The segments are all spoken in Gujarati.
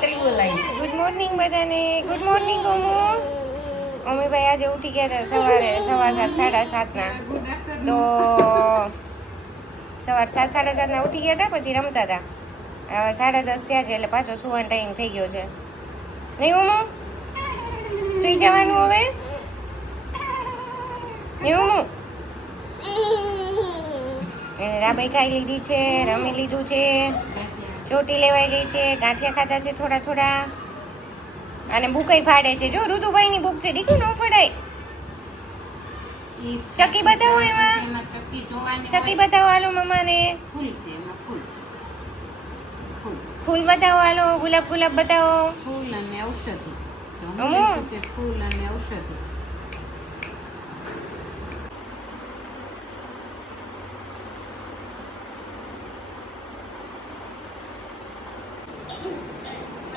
ગુડ મોર્નિંગ બધાને. ગુડ મોર્નિંગ ઓમો. અમીભાઈ આજે ઉઠી ગયા હતા સવારે 7:30 તો સવારે 7:30 ઉઠી ગયા હતા, પછી રમતા હતા. હવે 10:30 થયા છે એટલે પાછો સુવાનો ટાઈમ થઈ ગયો છે. નહીં ઓમો, સુઈ જવાનું હવે. નહીં ઓમો, રાબાઈ ખાઈ લીધી છે, રમી લીધું છે, ચોટી લેવાઈ ગઈ છે, ગાંઠિયા ખાધા છે થોડા થોડા, અને ભૂકાઈ ફાડે છે. જો ઋતુભાઈ ની ભૂખ છે, દીકુ ન ફડાય. ચક્કી બતાવો, એમાં ચક્કી બતાવો. હાલો મમ્માને ફૂલ બતાવો. હાલો ગુલાબ ગુલાબ બતાવો. ફૂલ અને ઔષધિ. ફૂલ અને ઔષધિ.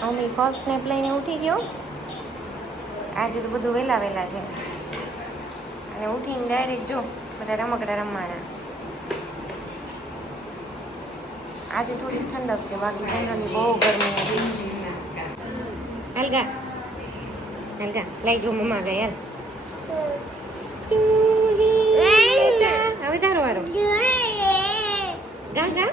મમ્મી ફર્સ્ટ સ્નેપ લઈને ઉઠી ગયો. આજે તો બધું વહેલા વહેલા છે, અને ઉઠીને ડાયરેક્ટ જો બધા રમકડા રમવાના. આજે થોડી ઠંડક છે, બાકી જનરલી બહુ ગરમી હતી. હલગા હલગા લઈ જો મમ્મા ગયા. હવે તારો વારો. ગા ગા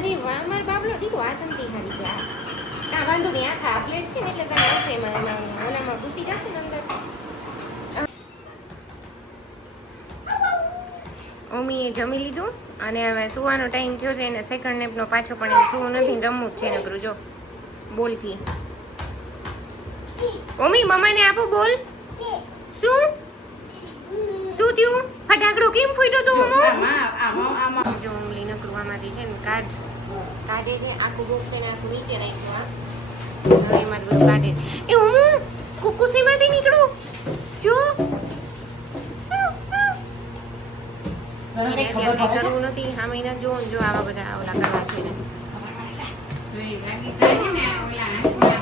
અરે વાહ, મારો બાબલો દીકરો આ ચમચી ખાલી છે. આ વાંધો નહીં, આ પ્લેટ છે ને એટલે તને આવશે. એમાં ઓનામાં ઘૂસી જશે ને અંદર. મમ્મીએ જમી લીધું અને હવે સુવાનો ટાઈમ થયો છે. એને સેકન્ડ નેપનો પાછો પણ એને સુવું નથી, રમવું જ છે નકરું. જો બોલથી મમ્મી મમ્માને આપો બોલ. શું શું થયું? ફટાકડો કેમ ફૂટ્યો તો? જો મમ્મી નકરું આમાંથી છે ને કાઢે છે. આખું બોક્સ એને આખું નીચે રાખ્યું. હવે એમાં બધું કાઢે. એ હું કુકુસીમાંથી નીકળું. જો એને અત્યારે કઈ કરવું નથી. સામે ન જો જો આવા બધા ઓલા કરવા છે ને. જોઈ લાગી જાય ને ઓલા હાથમાં.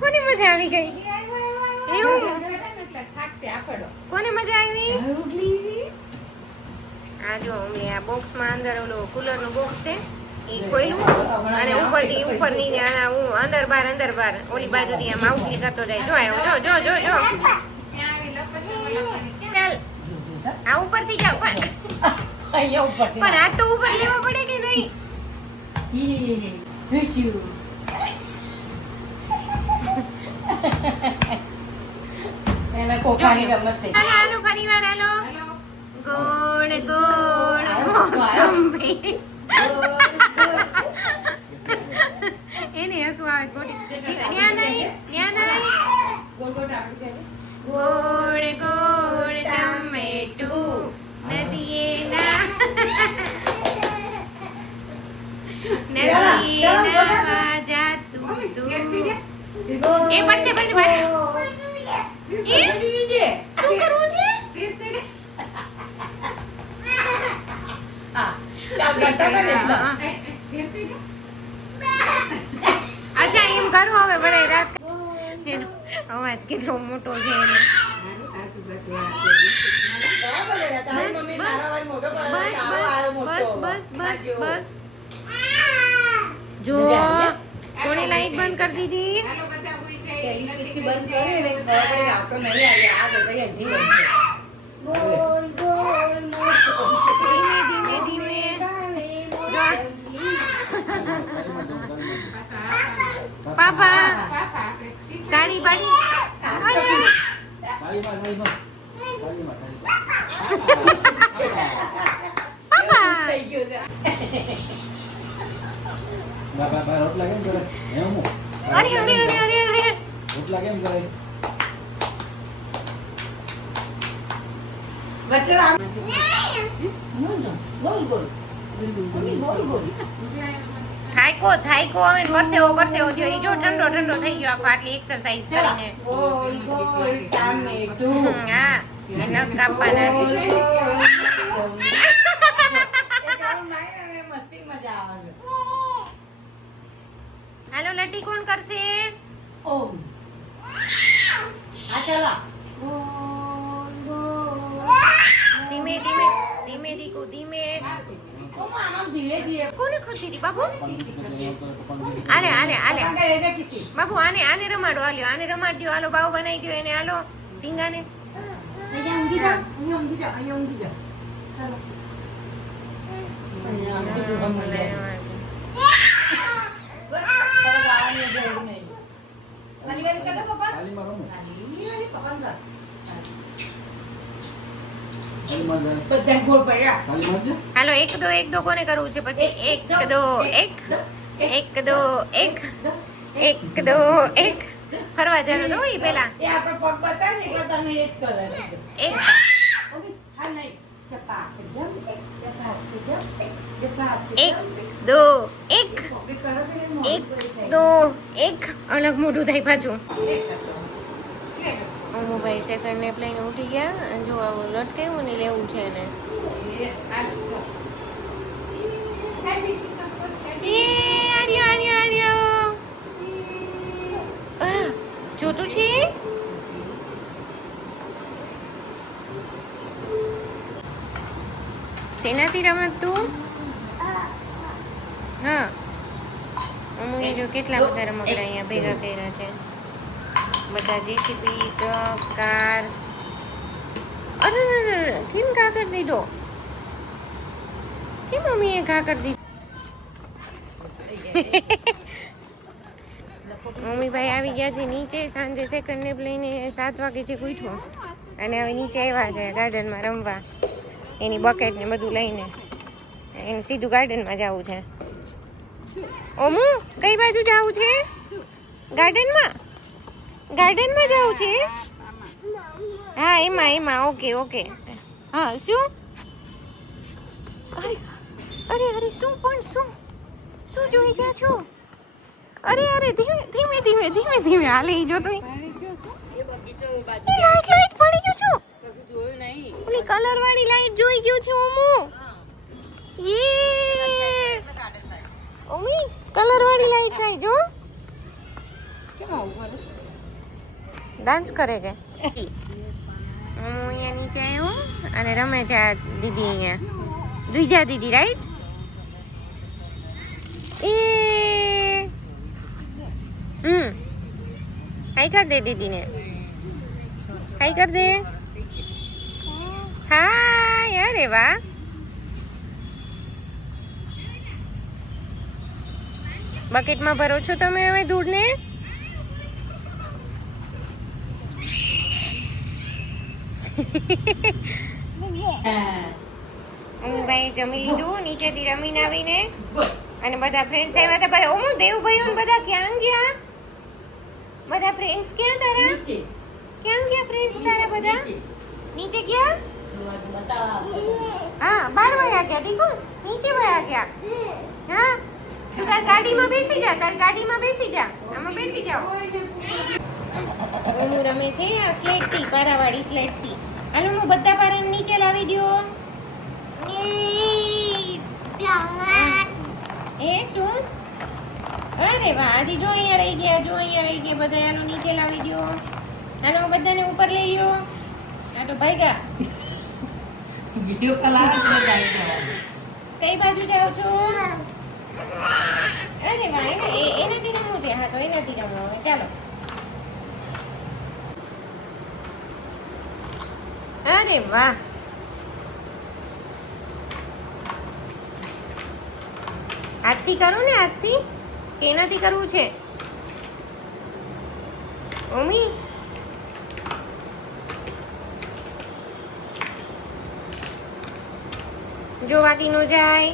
કોને મજા આવી ગઈ? કોને મજા આવી? આ જો આ બોક્સમાં અંદર ઓલો કુલરનું બોક્સ છે, એ ખોલ્યું અને ઉપરથી ઉપરની અંદર બાર ઓલી બાજુથી આમ આઉટલી કરતો જાય. જો આવ્યો, જો જો જો જો. ચાલ આ ઉપરથી જાવ. પણ આ તો ઉપર લેવા પડે કે નહીં? હાલો ફરીવાર હાલો. ગોળ ગોળ મોસંબી. એને હસવું આવે. ગોળ ગોળ ટમેટું નદીએ નાવા જાતું તું. એ પડશે શું કરવું છે? અચ્છા એમ કરો હવે બરાબર. રાત અવાજ કેટલો મોટો છે એનો. બસ જો કોણે લાઈટ બંધ કરી દીધી? ધીમે પાપા તાળી પાડી. થાયકો હવે પરસેવો થયો ઈ જો ઠંડો થઈ ગયો આખો આટલી એક્સરસાઇઝ કરીને ગોલ ગોલ ટામેટું. હા એ નખ કાપવાના છે એ કામ નાઈ ને મસ્તી મજા આવે છે. હાલો લટી કોણ કરશે ઓમ. આ ચલા. Goal goal. ધીમે દીકુ ધીમે ઓમ આમ ધીરે ધીરે. કોને ખોટી હતી બાબુ આલે કાકા એ દે કિસી. બાબુ આને રમાડો હાલ્યો આને રમાડ્યો હાલો બાવ બનાવી ગયો એને હાલો ઢીંગાને અહીંયા ઊંઘી જા. અહીંયા ઊંઘી જા. ચાલો. અહીંયા ઊંઘી જો ગમે. બસ આવાની જરૂર નહીં. વાલી વાલી કરે પપ્પા. વાલી પપ્પા ના. બધા ગોળ પડ્યા. હાલો એક દો કોને કરવું છે પછી એક દો એક ફરવા જવાનું તો ઈ પેલા એ આપણે પગ બતાવ ને પણ તમે એ જ કરે છે. એક ઓબી હા નહીં. ચપા જમ ચપા જમ ચપા એક દો એક ઓબી કરો છો ને એક દો એક અલગ મોઢું થાય પાછું અમુભાઈ સેકન્ડ ને લઈને ઉઠી ગયા અને જો આવું લટકાયું ને લેવું છે એને આર્યો જોતું છે શેનાથી રમત તું હા અમુએ જો કેટલા બધા રમકડા અહીંયા ભેગા કર્યા છે બધા જેસીબી ટ્રક કાર અરે કેમ ઘા કરી દીધો કેમ મમ્મીએ ઘા કરી દીધો મમ્મીભાઈ આવી ગયા છે નીચે સાંજે સેકન્ડ નેપ લઈને 7 વાગે છે ઉઠ્યો અને હવે નીચે આવ્યા છે ગાર્ડનમાં રમવા એની બકેટ ને બધું લઈને એને સીધું ગાર્ડનમાં જવું છે ઓમુ કઈ બાજુ જવું છે ગાર્ડનમાં જવું છે હા એમાં ઓકે હા શું અરે શું જોઈ ગયા છો અરે ધીમે હાલે ઈ જો તો એ બગીચો બાજુ લાઈટ પડી ગયો છો કશું જોયું નહીં. ઓલી કલર વાળી લાઈટ જોઈ ગયો છે ઓમુ ઓમી કલર વાળી લાઈટ થાય જો કેમ આવું કરે છે? ડાન્સ કરે છે હું અહીંયા નીચે આવ્યો અને રમે છે આ દીદી અહીંયા દ્વિજા દીદી રાઈટ એ હાઈ કર દે દીદીને હાઈ કર દે હાય અરે વાહ બકેટમાં ભરો છો તમે હવે દૂધને ભાઈ જમી લીધું નીચેથી રમીને આવીને અને બધા ફ્રેન્ડ્સ આવ્યા હતા બધા ઓમો દેવભાઈઓ બધા ક્યાં ગયા બધા ફ્રેન્ડ્સ ક્યાં તારા નીચે. ક્યાં ગયા ફ્રેન્ડ્સ તારા બધા નીચે. નીચે ગયા જોવા તો બતાવો. હા 12 વાગ્યા ગયા દીકુ નીચે વયા ગયા હા તું તાર ગાડીમાં બેસી જા આમાં બેસી જાઓ હું રમે છે આ સ્લેટથી પારાવાળી સ્લેટથી હાલો હું બધા પારાને નીચે લાવી દ્યો એ શું અરે વાહ હજી જો અહીંયા રહી ગયા બધા હાલો નીચે લાવી દ્યો હાલો બધાને ઉપર લઈ લ્યો આ તો ભાગ્યા વિડિયો કોલ આવે છે ગાઈ જવાનું. કઈ બાજુ જાઓ છો અરે વાહ એનાથી રમવું છે હા તો એનાથી રમવું હવે ચાલો અરે વાહ હાથથી કરું ને હાથથી કે એનાથી કરવું છે મમ્મી જો વાગી નો જાય